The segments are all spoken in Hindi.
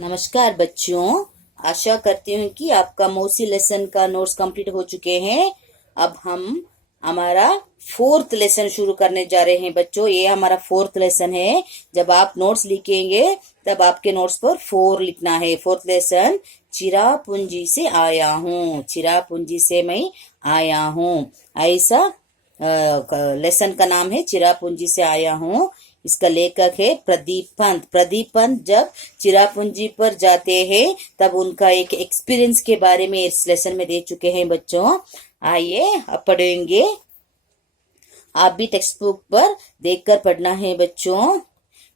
नमस्कार बच्चों। आशा करती हूँ कि आपका मौसी लेसन का नोट्स कंप्लीट हो चुके हैं। अब हम हमारा फोर्थ लेसन शुरू करने जा रहे हैं बच्चों। ये हमारा फोर्थ लेसन है। जब आप नोट्स लिखेंगे तब आपके नोट्स पर 4 लिखना है। फोर्थ लेसन, चिरापुंजी से आया हूँ, चिरापुंजी से मैं आया हूँ, ऐसा लेसन का नाम है चिरापुंजी से आया हूँ। इसका लेखक है प्रदीप पंत। प्रदीप पंत जब चिरापुंजी पर जाते हैं तब उनका एक एक्सपीरियंस के बारे में इस लेसन में दे चुके हैं बच्चों। आइए अब पढ़ेंगे। आप भी टेक्स्ट बुक पर देखकर पढ़ना है बच्चों।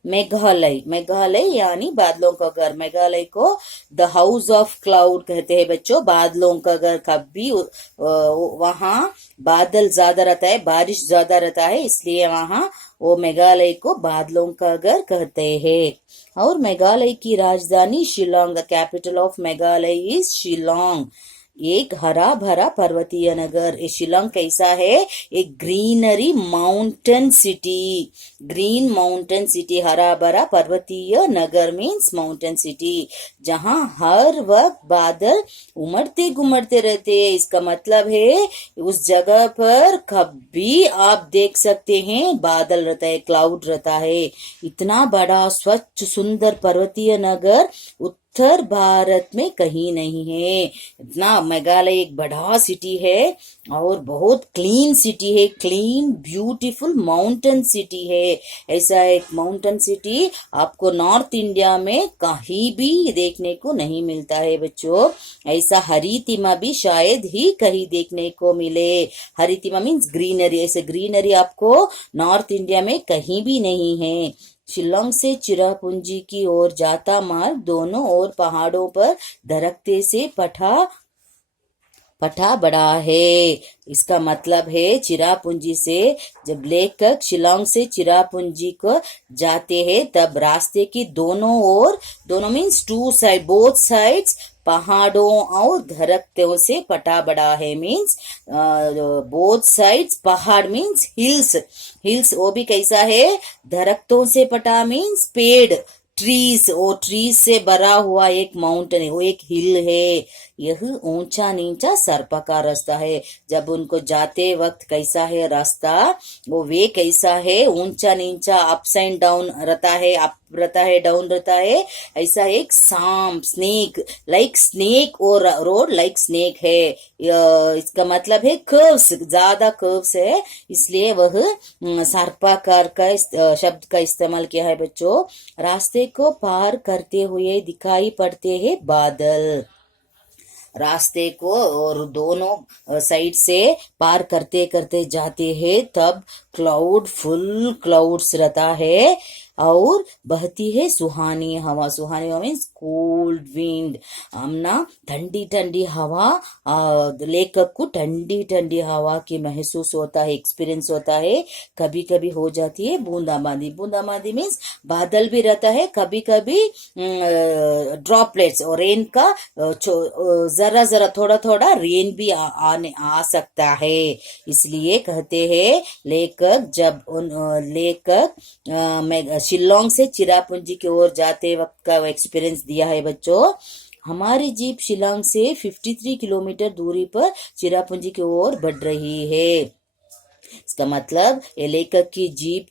मेघालय, मेघालय यानी बादलों का घर। मेघालय को द हाउस ऑफ क्लाउड कहते हैं बच्चों, बादलों का घर। कभी वहाँ बादल ज्यादा रहता है, बारिश ज्यादा रहता है, इसलिए वहाँ वो मेघालय को बादलों का घर कहते हैं। और मेघालय की राजधानी Shillong, the capital of Meghalaya is Shillong. एक हरा भरा पर्वतीय नगर। ये शिलोंग कैसा है? एक greenery mountain city, green mountain city, हरा भरा पर्वतीय नगर मीन्स माउंटेन सिटी, जहां हर वक्त बादल उमड़ते घुमड़ते रहते हैं। इसका मतलब है उस जगह पर कभी आप देख सकते हैं बादल रहता है, क्लाउड रहता है। इतना बड़ा स्वच्छ सुंदर पर्वतीय नगर उत्तर भारत में कहीं नहीं है। इतना मेघालय एक बड़ा सिटी है और बहुत क्लीन सिटी है, क्लीन ब्यूटीफुल माउंटेन सिटी है। ऐसा एक माउंटेन सिटी आपको नॉर्थ इंडिया में कहीं भी देखने को नहीं मिलता है बच्चों। ऐसा हरितिमा भी शायद ही कहीं देखने को मिले। हरितिमा मीन्स ग्रीनरी, ऐसे ग्रीनरी आपको नॉर्थ इंडिया में कहीं भी नहीं है। शिलोंग से चिरापुंजी की ओर जाता मार्ग दोनों ओर पहाड़ों पर दरख्ते से पठा बड़ा है। इसका मतलब है चिरापुंजी से जब लेखक शिलोंग से चिरापुंजी को जाते हैं तब रास्ते की दोनों ओर, दोनों means two side, both sides पहाड़ों और दरख्तों से पटा बड़ा है। मीन्स बोथ साइड्स, पहाड़ मीन्स हिल्स, हिल्स वो भी कैसा है? दरख्तों से पटा मीन्स पेड़, ट्रीज, वो ट्रीज से भरा हुआ एक माउंटेन है, वो एक हिल है। यह ऊंचा नीचा सर्प का रास्ता है। जब उनको जाते वक्त कैसा है रास्ता, वो वे कैसा है? ऊंचा नीचा, अप्स एंड डाउन रहता है, अप रहता है, डाउन रहता है। ऐसा एक सांप, स्नेक, लाइक स्नेक, और रोड लाइक स्नेक है। इसका मतलब है कर्व्स, ज्यादा कर्व्स है, इसलिए वह सर्पाकार का शब्द का इस्तेमाल किया है बच्चों। रास्ते को पार करते हुए दिखाई पड़ते हैं बादल। रास्ते को और दोनों साइड से पार करते करते जाते हैं तब क्लाउड, फुल क्लाउड्स रहता है और बहती है सुहानी हवा। सुहानी हवा मीन्स कोल्ड विंड। हमना ठंडी ठंडी हवा, लेखक को ठंडी ठंडी हवा की महसूस होता है, एक्सपीरियंस होता है। कभी कभी हो जाती है बूंदाबांदी। बूंदाबांदी मीन्स बादल भी रहता है, कभी कभी ड्रॉपलेट्स और रेन का जरा जरा थोड़ा थोड़ा रेन भी आ सकता है। इसलिए कहते हैं लेखक, जब लेखक शिलोंग से चिरापुंजी की ओर जाते वक्त का एक्सपीरियंस दिया है बच्चों। हमारी जीप शिलोंग से 53 किलोमीटर दूरी पर चिरापुंजी की ओर बढ़ रही है। इसका मतलब ये लेखक की जीप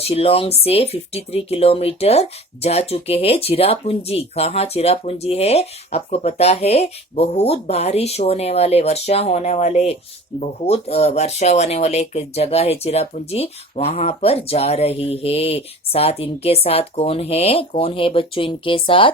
शिलोंग से 53 किलोमीटर जा चुके हैं चिरापुंजी। कहाँ चिरापुंजी है आपको पता है? बहुत बारिश होने वाले, वर्षा होने वाले, बहुत वर्षा होने वाले एक जगह है चिरापुंजी, वहां पर जा रही है। साथ इनके साथ कौन है? कौन है बच्चों इनके साथ?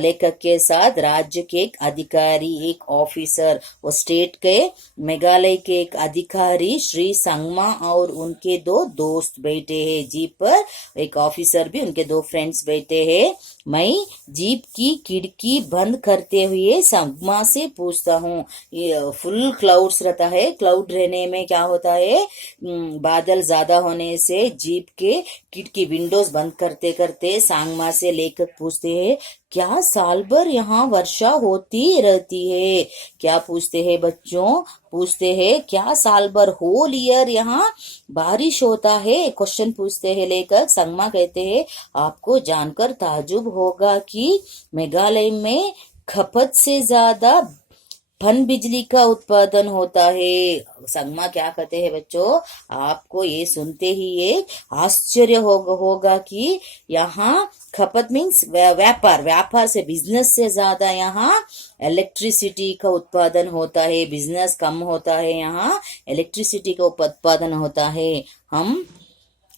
लेखक के साथ राज्य के एक अधिकारी, एक ऑफिसर, वो स्टेट के मेघालय के एक अधिकारी श्री संगमा और उनके 2 दोस्त बैठे हैं जीप पर। एक ऑफिसर भी, उनके 2 फ्रेंड्स बैठे हैं। मैं जीप की खिड़की बंद करते हुए संगमा से पूछता हूँ। ये फुल क्लाउड्स रहता है, क्लाउड रहने में क्या होता है? बादल ज्यादा होने से जीप के खिड़की, विंडोज बंद करते करते संगमा से लेखक पूछते हैं, क्या साल भर यहाँ वर्षा होती रहती है? क्या पूछते हैं बच्चों? पूछते हैं क्या साल भर होल ईयर यहाँ बारिश होता है, क्वेश्चन पूछते हैं लेखक। संगमा कहते हैं आपको जानकर ताजुब होगा कि मेघालय में खपत से ज्यादा पन बिजली का उत्पादन होता है। संगमा क्या कहते हैं बच्चों, आपको ये सुनते ही एक आश्चर्य होगा कि यहाँ खपत मीन्स व्यापार, व्यापार से बिजनेस से ज्यादा यहाँ इलेक्ट्रिसिटी का उत्पादन होता है। बिजनेस कम होता है, यहाँ इलेक्ट्रिसिटी का उत्पादन होता है। हम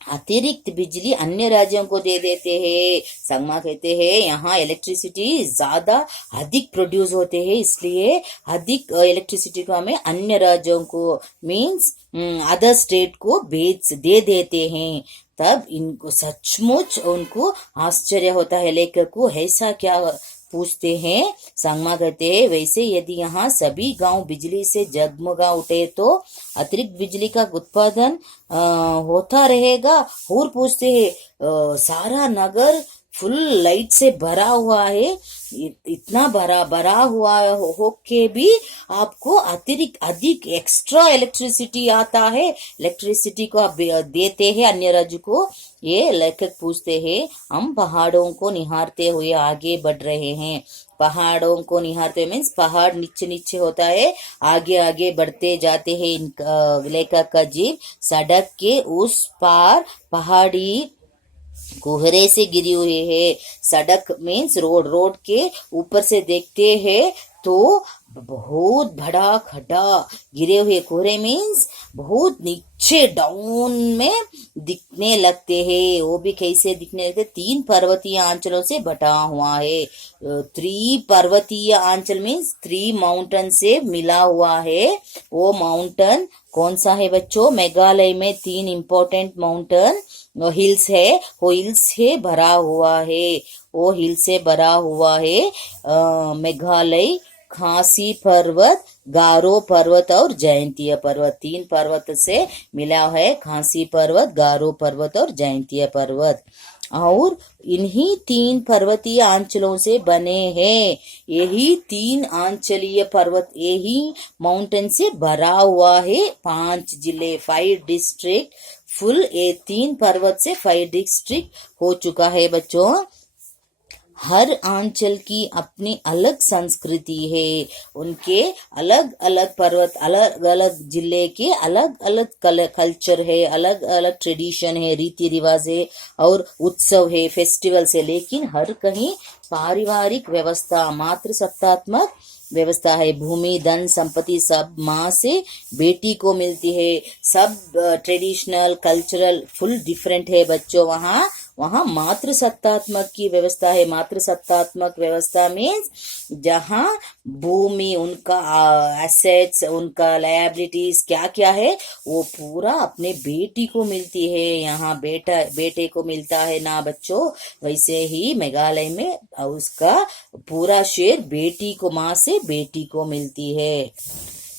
अतिरिक्त बिजली अन्य राज्यों को दे देते हैं। संगमा कहते हैं यहाँ इलेक्ट्रिसिटी ज्यादा अधिक प्रोड्यूस होते हैं, इसलिए अधिक इलेक्ट्रिसिटी को हमें अन्य राज्यों को मीन्स अदर स्टेट को बेच दे देते हैं। तब इनको सचमुच उनको आश्चर्य होता है, लेखक को ऐसा क्या पूछते हैं। संगमा कहते हैं वैसे यदि यहाँ सभी गांव बिजली से जगमगा उठे तो अतिरिक्त बिजली का उत्पादन होता रहेगा। और पूछते हैं सारा नगर फुल लाइट से भरा हुआ है, इतना भरा हुआ हो के भी आपको अतिरिक्त अधिक एक्स्ट्रा इलेक्ट्रिसिटी आता है, इलेक्ट्रिसिटी को आप देते हैं अन्य राज्य को। ये लेखक पूछते हैं हम पहाड़ों को निहारते हुए आगे बढ़ रहे हैं। पहाड़ों को निहारते मीन्स पहाड़ नीचे नीचे होता है, आगे आगे बढ़ते जाते हैं। लेखक का जीव सड़क के उस पार पहाड़ी कोहरे से गिरी हुई है। सड़क मीन्स रोड, रोड के ऊपर से देखते हैं तो बहुत बड़ा खड्डा गिरे हुए कोहरे मीन्स बहुत नीचे डाउन में दिखने लगते हैं। वो भी कैसे दिखने लगते, 3 पर्वतीय अंचलों से बटा हुआ है। 3 पर्वतीय अंचल मीन्स 3 माउंटेन से मिला हुआ है। वो माउंटेन कौन सा है बच्चों, मेघालय में 3 इम्पोर्टेंट माउंटेन हिल्स है, वो हिल्स से भरा हुआ है। वो हिल से भरा हुआ है मेघालय खासी पर्वत, गारो पर्वत और जयंतीय पर्वत। 3 पर्वत से मिला है, खासी पर्वत, गारो पर्वत और जयंतीय पर्वत। और इन्हीं 3 पर्वतीय अंचलों से बने हैं। यही 3 अंचलीय पर्वत, यही माउंटेन से भरा हुआ है 5 जिले, 5 डिस्ट्रिक्ट फुल। ये 3 पर्वत से 5 डिस्ट्रिक्ट हो चुका है बच्चों। हर अंचल की अपनी अलग संस्कृति है, उनके अलग अलग पर्वत, अलग अलग जिले के अलग अलग कल्चर है, अलग अलग ट्रेडिशन है, रीति रिवाज है और उत्सव है, फेस्टिवल्स है। लेकिन हर कहीं पारिवारिक व्यवस्था, मातृसत्तात्मक व्यवस्था है। भूमि, धन, संपत्ति सब माँ से बेटी को मिलती है। सब ट्रेडिशनल, कल्चरल फुल डिफरेंट है बच्चों। वहाँ मातृसत्तात्मक की व्यवस्था है। मातृसत्तात्मक व्यवस्था मीन्स जहाँ भूमि, उनका एसेट्स, उनका लायबिलिटीज क्या क्या है वो पूरा अपने बेटी को मिलती है। यहाँ बेटे को मिलता है ना बच्चों, वैसे ही मेघालय में उसका पूरा शेयर बेटी को, माँ से बेटी को मिलती है।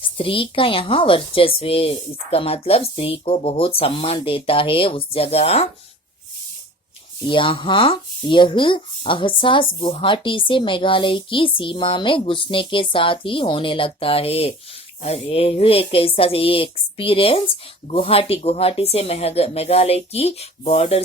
स्त्री का यहाँ वर्चस्व है, इसका मतलब स्त्री को बहुत सम्मान देता है उस जगह। यहाँ यह एहसास गुवाहाटी से मेघालय की सीमा में घुसने के साथ ही होने लगता है। यह एक ऐसा ये एक्सपीरियंस गुवाहाटी से मेघालय की बॉर्डर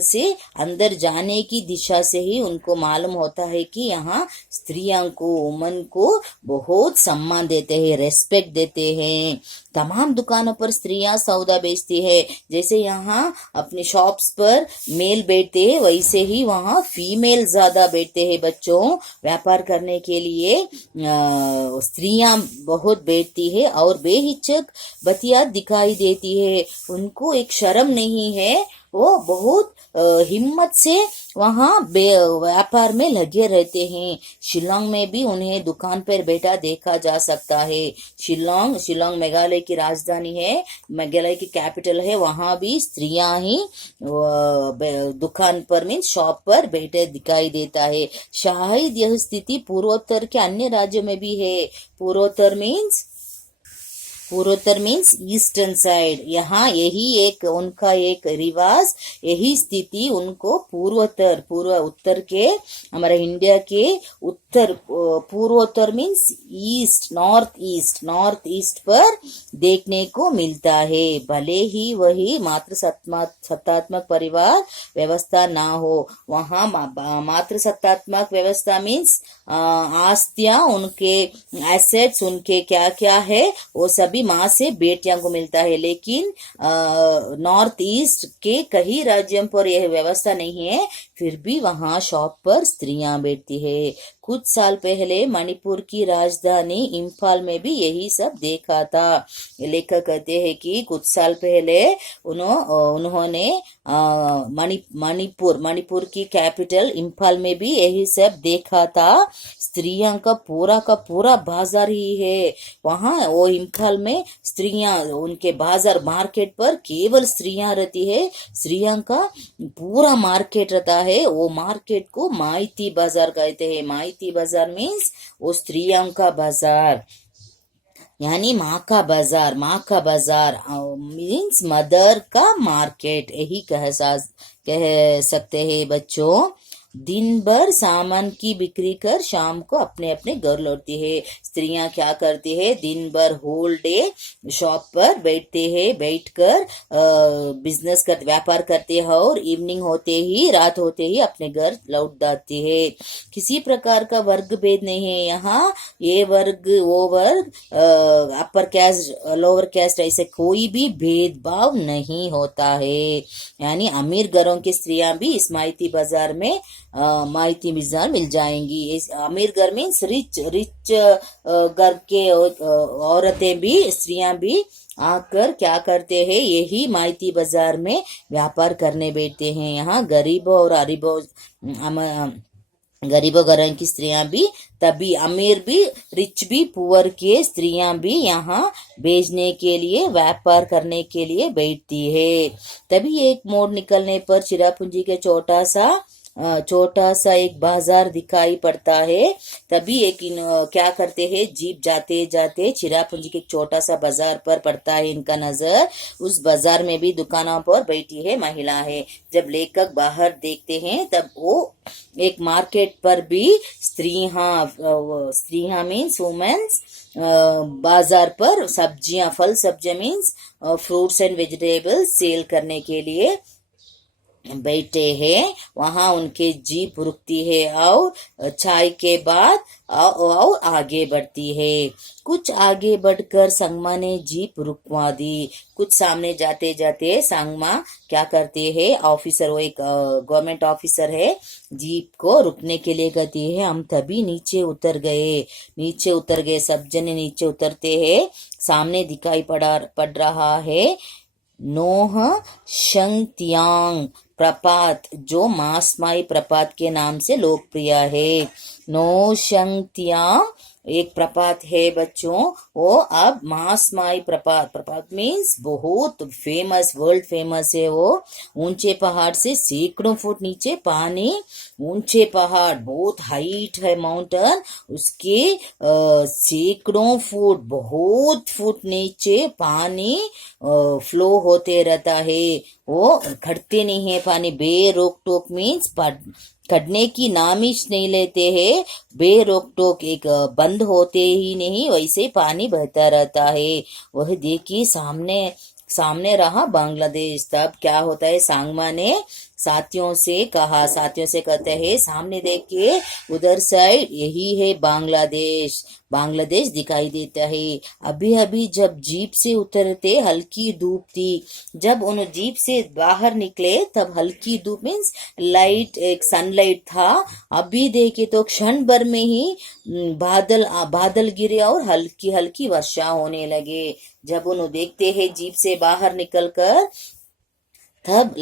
से अंदर जाने की दिशा से ही उनको मालूम होता है कि यहाँ स्त्रियों को, वुमन को बहुत सम्मान देते हैं, रेस्पेक्ट देते हैं। तमाम दुकानों पर स्त्रियां सौदा बेचती है। जैसे यहाँ अपने शॉप्स पर मेल बैठते हैं, वैसे ही वहाँ फीमेल ज्यादा बैठते हैं बच्चों। व्यापार करने के लिए स्त्रियां बहुत बैठती है और बेहिचक बतिया दिखाई देती है। उनको एक शर्म नहीं है, वो बहुत हिम्मत से वहाँ व्यापार में लगे रहते हैं। शिलोंग में भी उन्हें दुकान पर बैठा देखा जा सकता है। शिलोंग मेघालय की राजधानी है, मेघालय की कैपिटल है। वहाँ भी स्त्रियां ही दुकान पर मीन्स शॉप पर बैठे दिखाई देता है। शायद यह स्थिति पूर्वोत्तर के अन्य राज्यों में भी है। पूर्वोत्तर मीन्स पूर्वोत्तर मीन्स ईस्टर्न साइड। यहाँ यही एक उनका एक रिवाज, यही स्थिति उनको पूर्वोत्तर, पूर्व उत्तर के, हमारे इंडिया के उत्तर, पूर्वोत्तर मीन्स ईस्ट, नॉर्थ ईस्ट पर देखने को मिलता है। भले ही वही मातृ सत्तात्मक परिवार व्यवस्था ना हो, वहाँ मातृ सत्तात्मक व्यवस्था मीन्स आस्तियां, उनके एसेट्स, उनके क्या क्या है वो सभी माँ से बेटियां को मिलता है। लेकिन नॉर्थ ईस्ट के कई राज्यों पर यह व्यवस्था नहीं है, फिर भी वहाँ शॉप पर स्त्रियां बैठती है। कुछ साल पहले मणिपुर की राजधानी इम्फाल में भी यही सब देखा था। लेखक कहते हैं कि कुछ साल पहले उन्होंने मणिपुर की कैपिटल इम्फाल में भी यही सब देखा था। स्त्रियां का पूरा बाजार ही है वहाँ। वो इम्फाल में स्त्रियां, उनके बाजार मार्केट पर केवल स्त्रियां रहती है, स्त्रियां का पूरा मार्केट रहता है। वो मार्केट को माइती बाजार कहते हैं। माइती बाजार मीन्स वो स्त्रियों का बाजार, यानी माँ का बाजार मीन्स मदर का मार्केट, यही कह सकते हैं बच्चों। दिन भर सामान की बिक्री कर शाम को अपने अपने घर लौटती है। स्त्रियां क्या करती है, दिन भर होल डे शॉप पर बैठकर बिजनेस व्यापार करते हैं और इवनिंग होते ही, रात होते ही अपने घर लौट जाती है। किसी प्रकार का वर्ग भेद नहीं है यहाँ, ये वर्ग वो वर्ग, अपर कास्ट लोअर कास्ट, ऐसे कोई भी भेदभाव नहीं होता है। यानी अमीर घरों की स्त्रियां भी इस माइती बाजार में मिल जाएंगी। अमीर घर मीन्स रिच घर के औरतें भी, स्त्रियां भी आकर क्या करते हैं, यही माइती बाजार में व्यापार करने बैठते हैं। यहाँ गरीबों घरों की स्त्रियां भी, तभी अमीर भी, रिच भी, पुअर के स्त्रियां भी यहाँ बेचने के लिए, व्यापार करने के लिए बैठती है। तभी एक मोड़ निकलने पर चिरापुंजी के छोटा सा एक बाजार दिखाई पड़ता है। तभी क्या करते हैं, जीप जाते जाते चिरापुंजी के एक छोटा सा बाजार पर पड़ता है इनका नजर। उस बाजार में भी दुकानों पर बैठी है महिला है। जब लेखक बाहर देखते हैं तब वो एक मार्केट पर भी स्त्रियां मीन्स वुमेन्स बाजार पर फल सब्जियां means fruits and vegetables sell करने के लिए बैठे हैं। वहां उनके जीप रुकती है और चाय के बाद और आगे बढ़ती है। कुछ आगे बढ़कर संगमा ने जीप रुकवा दी। कुछ सामने जाते जाते संगमा क्या करते हैं, ऑफिसर, वो एक गवर्नमेंट ऑफिसर है, जीप को रुकने के लिए कहती है। हम तभी नीचे उतर गए। सब जने नीचे उतरते हैं। सामने दिखाई पड़ रहा है नोह शंगतियांग प्रपात, जो मासमाई प्रपात के नाम से लोकप्रिय है। नोह शंगतियांग एक प्रपात है बच्चों। वो अब मासमाई प्रपात मीन्स बहुत फेमस, वर्ल्ड फेमस है वो। ऊंचे पहाड़ से सैकड़ों फुट नीचे पानी, ऊंचे पहाड़, बहुत हाइट है माउंटेन, उसके सैकड़ों फुट, बहुत फुट नीचे पानी फ्लो होते रहता है। वो खड़ते नहीं है पानी, बेरोक टोक मीन्स खड़ने की नामिश नहीं लेते हैं। बेरोक टोक, एक बंद होते ही नहीं, वैसे पानी बहता रहता है। वह देखिए सामने रहा बांग्लादेश। तब क्या होता है, सांगमा ने साथियों से कहते हैं, सामने देखिए उधर साइड, यही है बांग्लादेश दिखाई देता है। अभी जब जीप से उतरते हल्की धूप थी। जब उन जीप से बाहर निकले तब हल्की धूप मीन्स लाइट, एक सनलाइट था। अभी देखे तो क्षण भर में ही बादल गिरे और हल्की हल्की वर्षा होने लगे। जब उन्हें देखते हैं जीप से बाहर निकलकर, तब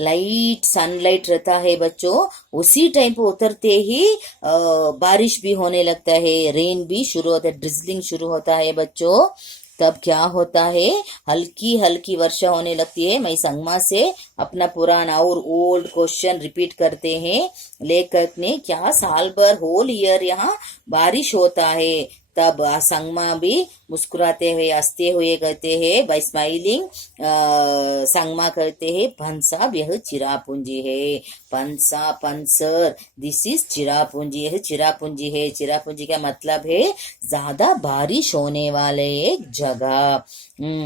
सनलाइट रहता है बच्चों। उसी टाइम पे उतरते ही बारिश भी होने लगता है, रेन भी शुरू होता है, ड्रिजलिंग शुरू होता है बच्चों। तब क्या होता है, हल्की हल्की वर्षा होने लगती है। मैं संगमा से अपना पुराना और ओल्ड क्वेश्चन रिपीट करते हैं। लेखक ने क्या साल भर होल ईयर यहाँ बारिश होता है, तब संगमा भी मुस्कुराते हुए हंसते हुए कहते हैं, बाय स्माइलिंग संगमा कहते हैं पंसा यह चिरापुंजी है। पंसा पंसर दिस इज चिरापुंजी, यह चिरापुंजी है। चिरापुंजी का मतलब है ज्यादा बारिश होने वाले एक जगह।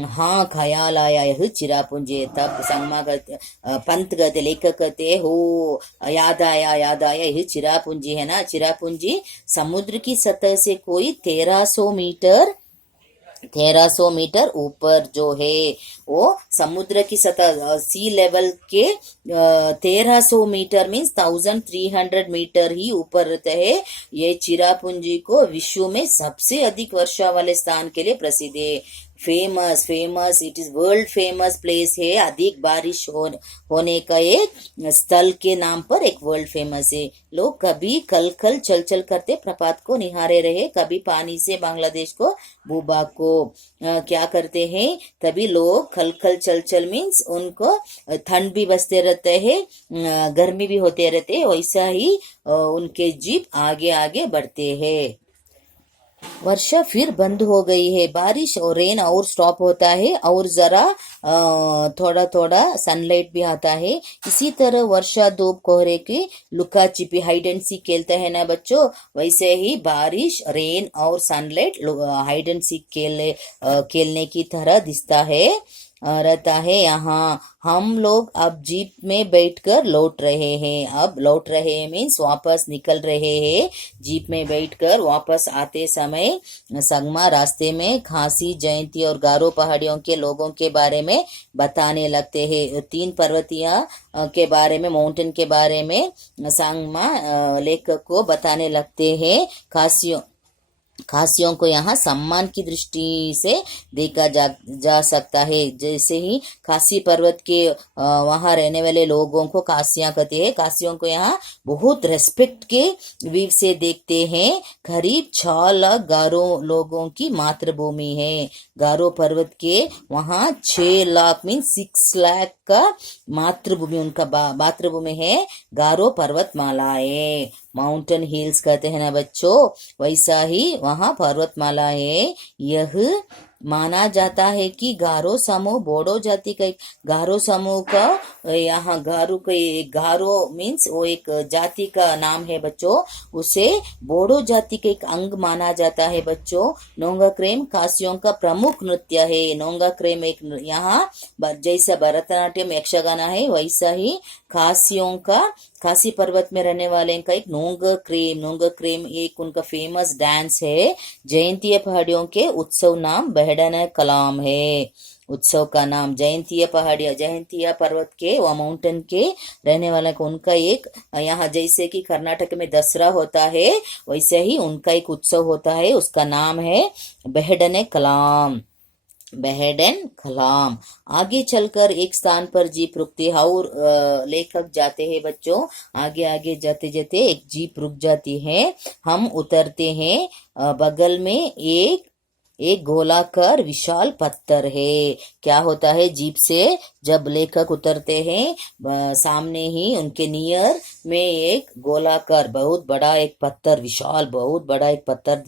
हाँ ख्याल आया यह चिरापुंजी है। तब संगमा कहते पंत कहते लेखक कहते हो याद आया यह चिरापुंजी है ना। चिरापुंजी समुद्र की सतह से कोई 1300 मीटर ऊपर जो है, वो समुद्र की सतह सी लेवल के 1300 मीटर मीन्स 1300 मीटर ही ऊपर रहता है। ये चिरापुंजी को विश्व में सबसे अधिक वर्षा वाले स्थान के लिए प्रसिद्ध है। Famous it is world famous place है। अधिक बारिश होने का एक स्थल के नाम पर एक वर्ल्ड फेमस है। लोग कभी कल चल करते प्रपात को निहारे रहे, कभी पानी से बांग्लादेश को भूभाग को क्या करते हैं, तभी लोग खल चल मीन्स उनको ठंड भी बसते रहते हैं, गर्मी भी होते रहते हैं, वैसा ही उनके जीप आगे आगे बढ़ते हैं। वर्षा फिर बंद हो गई है, बारिश और रेन और स्टॉप होता है और जरा थोड़ा थोड़ा सनलाइट भी आता है। इसी तरह वर्षा धूप कोहरे की लुका छिपी हाइड एंड सीक खेलते हैं ना बच्चों, वैसे ही बारिश रेन और सनलाइट हाइड एंड सीक खेलने की तरह दिखता है रहता है। यहाँ हम लोग अब जीप में बैठकर लौट रहे हैं। अब लौट रहे हैं मीन्स वापस निकल रहे हैं। जीप में बैठकर वापस आते समय संगमा रास्ते में खासी, जयंती और गारो पहाड़ियों के लोगों के बारे में बताने लगते हैं। 3 पर्वतिया के बारे में, माउंटेन के बारे में संगमा लेखक को बताने लगते हैं। खासियों को यहाँ सम्मान की दृष्टि से देखा जा सकता है। जैसे ही खासी पर्वत के वहाँ रहने वाले लोगों को खासियां कहते हैं। खासियों को यहाँ बहुत रेस्पेक्ट के व्यू से देखते हैं। करीब 6 लाख गारो लोगों की मातृभूमि है। गारो पर्वत के वहाँ 6 लाख मीन 6 लाख का मातृभूमि, उनका मातृभूमि है गारो पर्वतमालाएं। माउंटेन हिल्स कहते हैं ना बच्चों, वैसा ही वहाँ पर्वतमाला है। यह माना जाता है कि गारो समूह बोडो जाति का, गारो समूह का यहाँ गारो मीन्स वो एक जाति का नाम है बच्चों, उसे बोडो जाति का एक अंग माना जाता है बच्चों। नोंगाक्रेम खासियों का प्रमुख नृत्य है। नोंगाक्रेम एक यहाँ जैसा भरतनाट्यम यक्षगाना है, वैसा ही खासियों का, खासी पर्वत में रहने वाले का एक नोंगाक्रेम एक उनका फेमस डांस है। जयंतीय पहाड़ियों के उत्सव नाम बेहडन कलाम है। उत्सव का नाम जयंतीय पहाड़िया, जयंतीय पर्वत के व माउंटेन के रहने वाले को उनका एक, यहाँ जैसे कि कर्नाटक में दसरा होता है वैसे ही उनका एक उत्सव होता है, उसका नाम है बेहडन कलाम। बेहडन कलाम। आगे चलकर एक स्थान पर जीप रुकती है और लेखक जाते हैं बच्चों। आगे आगे जाते जाते एक जीप रुक जाती है। हम उतरते हैं। बगल में एक गोलाकार विशाल पत्थर है। क्या होता है, जीप से जब लेखक उतरते हैं सामने ही उनके नियर में एक गोलाकार बहुत बड़ा एक पत्थर, विशाल बहुत बड़ा एक पत्थर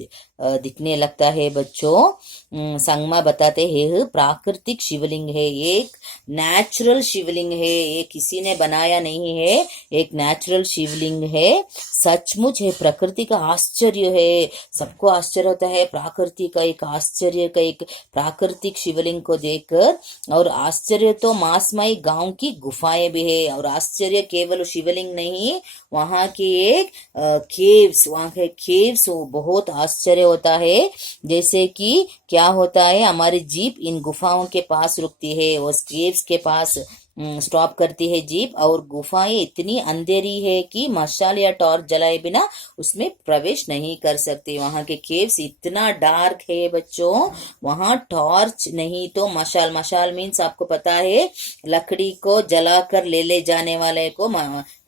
दिखने लगता है बच्चों। संगमा बताते हैं प्राकृतिक शिवलिंग है, एक नेचुरल शिवलिंग है, ये किसी ने बनाया नहीं है, एक नेचुरल शिवलिंग है। सचमुच है, प्रकृति का आश्चर्य है। सबको आश्चर्य होता है प्रकृति का एक आश्चर्य का एक प्राकृतिक शिवलिंग को देखकर। और आश्चर्य तो मासमाई गांव की गुफाएं भी है। और आश्चर्य केवल शिवलिंग नहीं, वहां की एक केव्स, वहां के केव्स बहुत आश्चर्य होता है। जैसे कि क्या होता है, हमारी जीप इन गुफाओं के पास रुकती है, उस केव्स के पास स्टॉप करती है जीप, और गुफाएं इतनी अंधेरी है कि मशाल या टॉर्च जलाए बिना उसमें प्रवेश नहीं कर सकते। वहां के केव्स इतना डार्क है बच्चों, वहां टॉर्च नहीं तो मशाल मीन्स आपको पता है लकड़ी को जलाकर ले जाने वाले को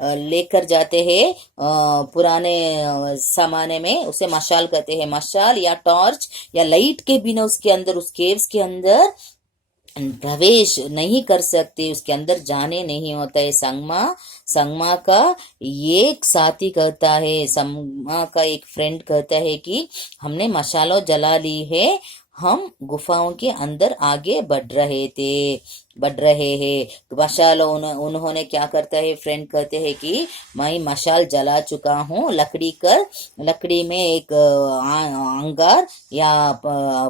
लेकर जाते हैं पुराने जमाने में, उसे मशाल कहते हैं। मशाल या टॉर्च या लाइट के बिना उसके अंदर, उस केव्स के अंदर प्रवेश नहीं कर सकते, उसके अंदर जाने नहीं होता है। संगमा संगमा का एक साथी कहता है, संगमा का एक फ्रेंड कहता है कि हमने मशालो जला ली है, हम गुफाओं के अंदर आगे बढ़ रहे हैं। मशालो उन्होंने क्या करता है, फ्रेंड कहते हैं कि मैं मशाल जला चुका हूँ, लकड़ी में एक अंगार या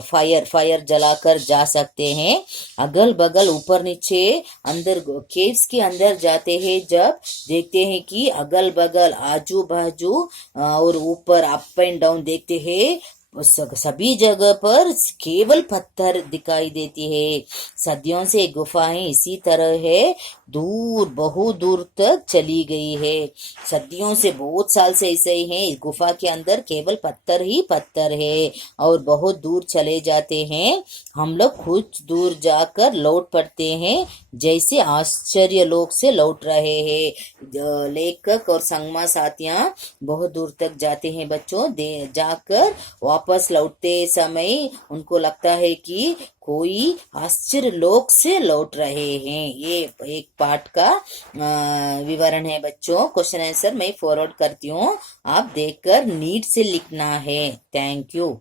फायर जलाकर जा सकते हैं। अगल बगल ऊपर नीचे अंदर केव्स के अंदर जाते हैं, जब देखते हैं कि अगल बगल आजू बाजू और ऊपर अप एंड डाउन देखते हैं, सभी जगह पर केवल पत्थर दिखाई देती है। सदियों से गुफाएं इसी तरह है, दूर बहुत दूर तक चली गई है। सदियों से, बहुत साल से ऐसे ही है, इस गुफा के अंदर केवल पत्थर ही पत्थर है और बहुत दूर चले जाते हैं। हम लोग कुछ दूर जाकर लौट पड़ते हैं, जैसे आश्चर्य लोक से लौट रहे हैं। लेखक और संगमा साथियां बहुत दूर तक जाते हैं बच्चों, जाकर वापस लौटते समय उनको लगता है कि कोई आश्चर्य लोक से लौट रहे हैं। ये एक पाठ का विवरण है बच्चों। क्वेश्चन आंसर मैं फॉरवर्ड करती हूँ, आप देखकर नीट से लिखना है। Thank you.